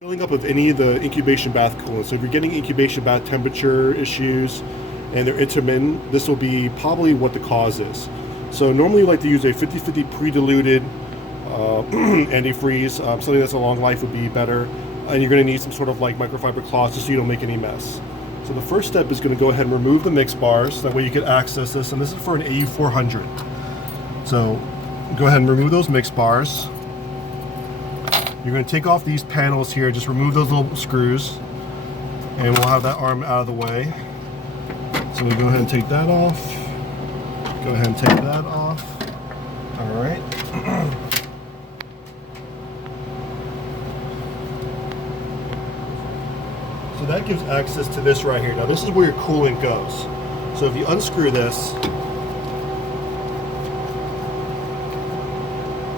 Filling up with any of the incubation bath coolant. So if you're getting incubation bath temperature issues and they're intermittent, this will be probably what the cause is. So normally you like to use a 50/50 pre-diluted antifreeze. Something that's a long life would be better. And you're going to need some sort of like microfiber cloth just so you don't make any mess. So the first step is going to go ahead and remove the mix bars. That way you can access this. And this is for an AU400. So go ahead and remove those mix bars. You're going to take off these panels here, just remove those little screws, and we'll have that arm out of the way. So we go ahead and take that off. Go ahead and take that off. All right. So that gives access to this right here. Now this is where your coolant goes. So if you unscrew this,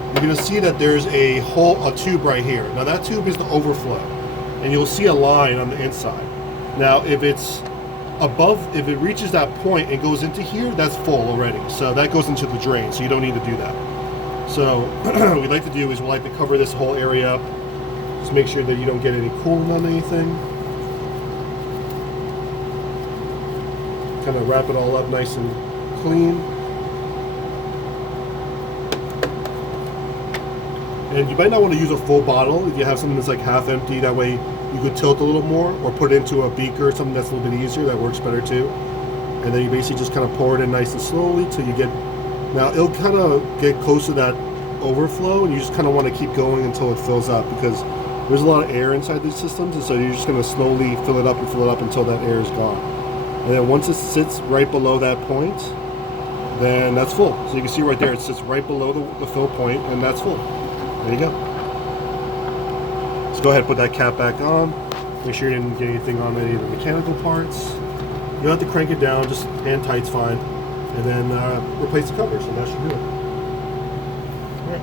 you're going to see that there's a tube right here. Now that tube is the overflow, and you'll see a line on the inside. Now if it's above, if it reaches that point and goes into here, that's full already. So that goes into the drain, so you don't need to do that. So what we like to do is we like to cover this whole area up. Just make sure that you don't get any coolant on anything. Kind of wrap it all up nice and clean. And you might not want to use a full bottle if you have something that's like half empty. That way you could tilt a little more, or put it into a beaker or something that's a little bit easier. That works better too. And then you basically just kind of pour it in nice and slowly till you get, now it'll kind of get close to that overflow, and you just kind of want to keep going until it fills up, because there's a lot of air inside these systems, and so you're just going to slowly fill it up and fill it up until that air is gone. And then once it sits right below that point, then that's full. So you can see right there, it sits right below the fill point, and that's full. There you go. Let's go ahead and put that cap back on. Make sure you didn't get anything on any of the mechanical parts. You don't have to crank it down, just hand tight's fine. And then replace the covers, and that should do it. All right.